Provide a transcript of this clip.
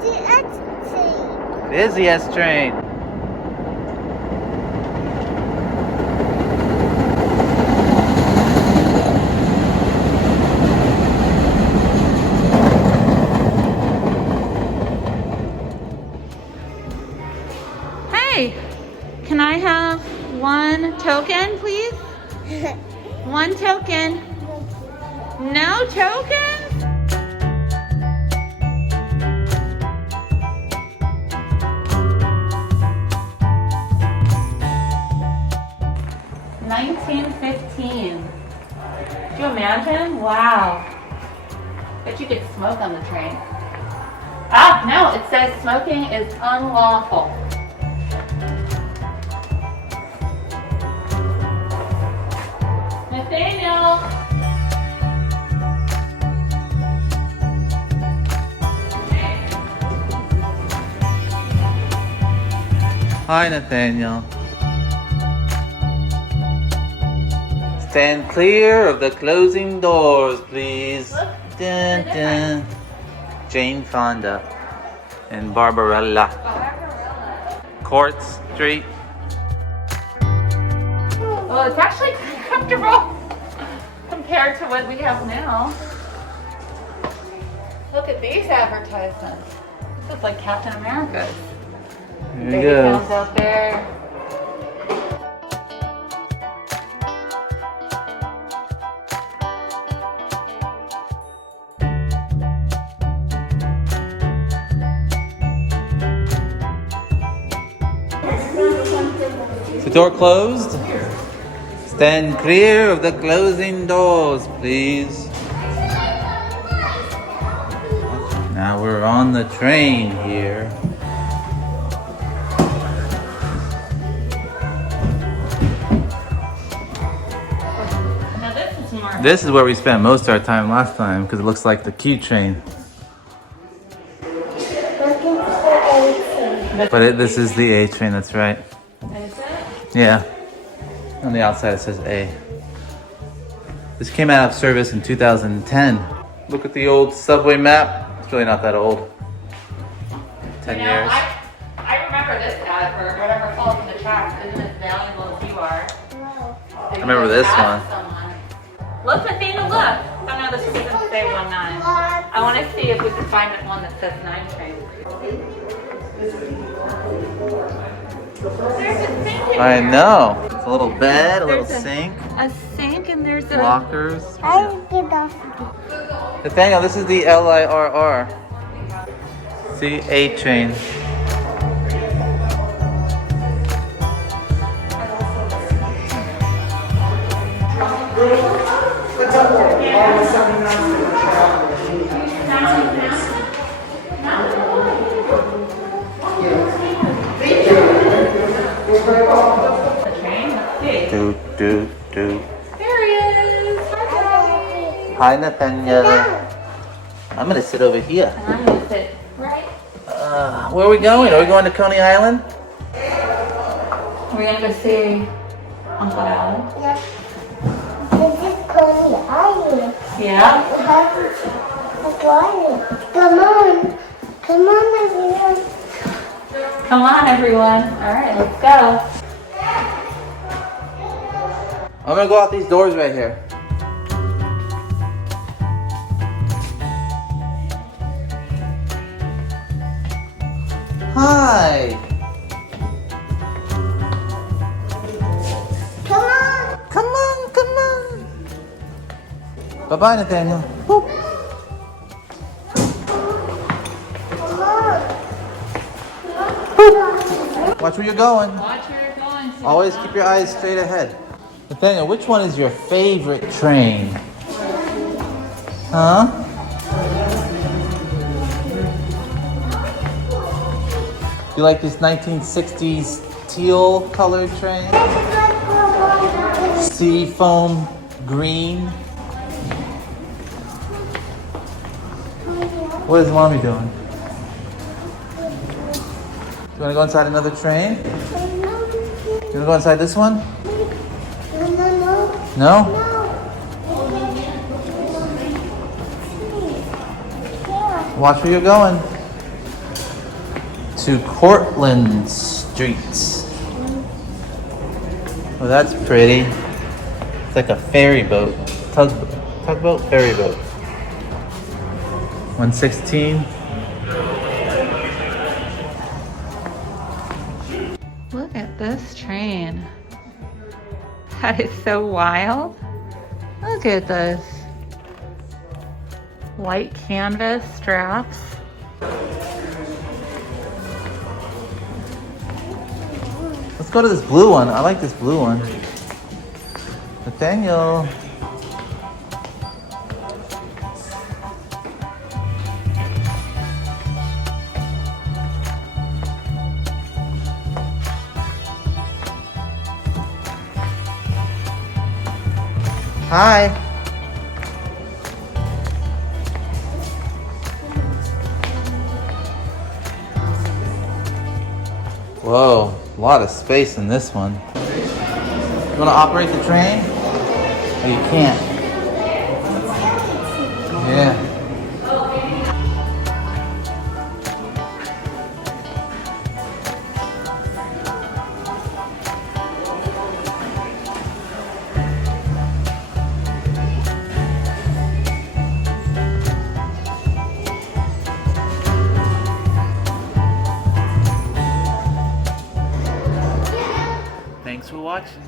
the S train. It is the S train. Hey, can I have one token, please? One token. No tokens? $19.15. Could you imagine? Wow. Bet you could smoke on the train. Ah, no, it says smoking is unlawful. Nathaniel! Hi, Nathaniel. Stand clear of the closing doors, please. Dun, dun. Jane Fonda and Barbarella. Court Street. Well, it's actually comfortable compared to what we have now. Look at these advertisements. This is like Captain America's. There you go. Babytown's out there. Is the door closed? Stand clear of the closing doors, please. Now we're on the train here. Now this is more. This is where we spent most of our time last time because it looks like the Q train. But this is the A train, that's right. Is it? Yeah. On the outside it says A. This came out of service in 2010. Look at the old subway map. It's really not that old. 10 years. I remember this ad for whatever falls in the tracks isn't as valuable as you are. I remember this one. Look, Athena, look. Oh no, this doesn't say 19. I want to see if we can find one that says 9 train. There's a sink in I here. know. It's a little bed, a little There's sink, A sink and there's a... lockers. I get off. Nathaniel, this is the LIRR. See, A train. The train? Let's see. Do, do, do. There he is. Hi, Hi, Nathaniel. I'm gonna sit over here. and I'm going to sit right. Where are we going? Are we going to Coney Island? We're going to go see Uncle Alan. Yeah. This is Coney Island. Yeah. Come on. Come on, everyone. Come on, everyone. All right, let's go. I'm gonna go out these doors right here. Hi. Come on. Come on, come on. Bye-bye, Nathaniel. Boop. Come on. Watch where you're going. Watch where you're going. Always keep your eyes straight ahead. Nathaniel, which one is your favorite train? Huh? You like this 1960s teal colored train? Sea foam green? What is mommy doing? You wanna go inside another train? You wanna go inside this one? No? Watch where you're going. to Cortlandt Street. Oh, that's pretty. It's like a ferry boat. Tugboat? Ferry boat. 116. Look at this train. That is so wild. Look at this. White canvas straps. Let's go to this blue one. I like this blue one. Nathaniel. Hi. Whoa, a lot of space in this one. You want to operate the train? Oh, you can't. Yeah. Thanks for watching.